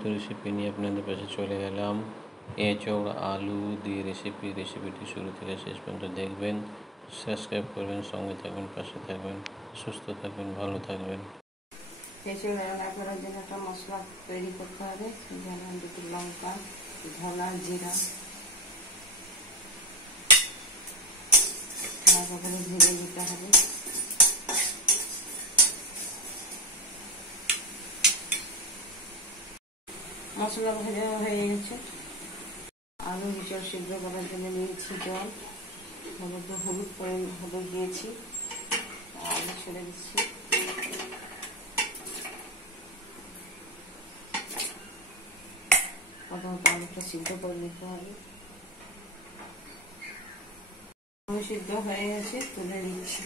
নিত্য রেসিপি নিয়ে আপনাদের পাশে চলে গেলাম। এঁচোড় আলু দিয়ে রেসিপিটি শুরু থেকে শেষ পর্যন্ত দেখবেন। সাবস্ক্রাইব করবেন, সঙ্গে থাকবেন, পাশে থাকবেন, সুস্থ থাকবেন, ভালো থাকবেন। এঁচোড় রান্না করার জন্য একটা মশলা তৈরি করতে হবে, যেমন দুটো লঙ্কা, ধনা, জিরা ভালো করে ভেজে নিতে হবে। মশলা ভাজা হয়ে গেছে। আলু এঁচোড় সিদ্ধ করার জন্য নিয়েছি জল, হলুদ দিয়েছি, আলু ছেড়ে দিচ্ছি। প্রথমত আলুটা সিদ্ধ করে নিতে হবে। আলু সিদ্ধ হয়ে গেছে, তুলে নিচ্ছি।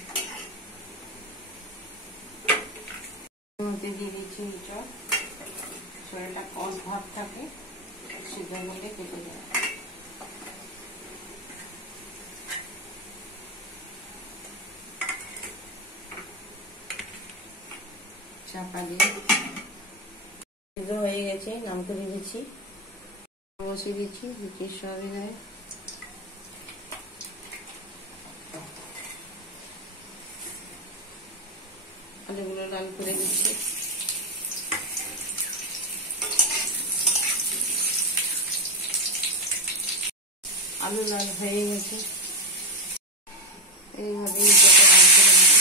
মধ্যে দিয়ে দিচ্ছি এঁচোড়। শরীরটা কম ভাব থাকে, সিদ্ধ করলে কেটে যাবে। চাপা দিয়ে সিদ্ধ হয়ে গেছে, নাম করে দিচ্ছি, বসিয়ে দিচ্ছি। লুচির সবই হয়, আলুগুলো লাল করে দিচ্ছি। আলু লাল হয়ে গেছে, এইভাবে লাল করে দিচ্ছি।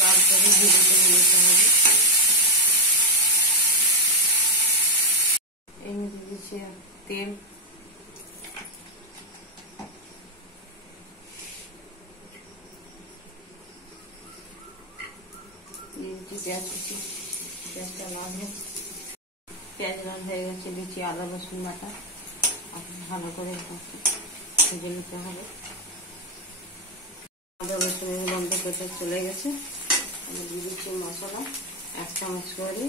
লাল করে ভেজে তুলে নিতে হবে। এর মধ্যে দিচ্ছি তেল, পেঁয়াজ কুচি। পেঁয়াজটা লাল হোক। পেঁয়াজ লাল হয়ে গেছে, দিচ্ছি আদা রসুন বাটা। ভালো করে ভেজে নিতে হবে। আদা রসুনের গন্ধ পেঁচে চলে গেছে। আমি দিয়ে দিচ্ছি মশলা, 1 চামচ করে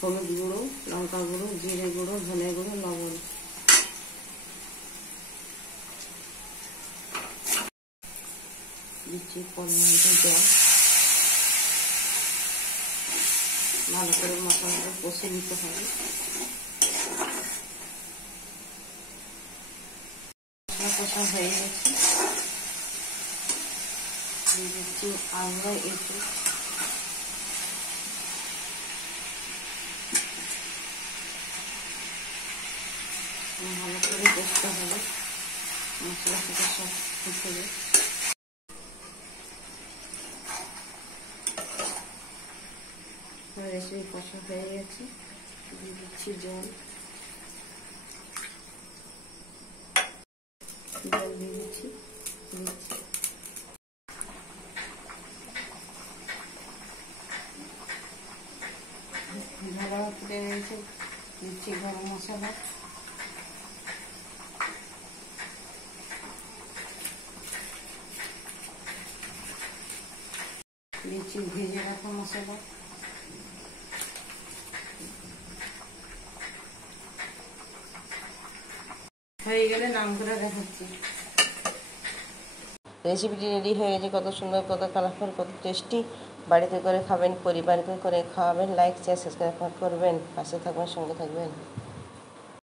হলুদ গুঁড়ো, লঙ্কা গুঁড়ো, জিরে গুঁড়ো, ধনে গুঁড়ো, লবণ। দিচ্ছি পরিমাণ জল। ভালো করে মশলাটা কষে নিতে হবে। মশলা কষা হয়ে গেছে, দিয়ে দিচ্ছি আলু এঁচোড়। ভালো করে কষতে হবে, মশলা থেকে সব ফুটবে। রেসিপি কষা হয়ে গেছে, দিয়ে দিচ্ছি জল। দিয়ে দিচ্ছি ভালো ফুটে গেছে। দিচ্ছি গরম মশলা, দিচ্ছি ভেজে রাখা মশলা, হয়ে গেলে নাম করে দেখাচ্ছি। রেসিপিটি রেডি হয়ে গেছে। কত সুন্দর, কত কালারফুল, কত টেস্টি। বাড়িতে করে খাবেন, পরিবারকে করে খাওয়াবেন। লাইক শেয়ার সাবস্ক্রাইব করবেন, পাশে থাকবেন, সঙ্গে থাকবেন।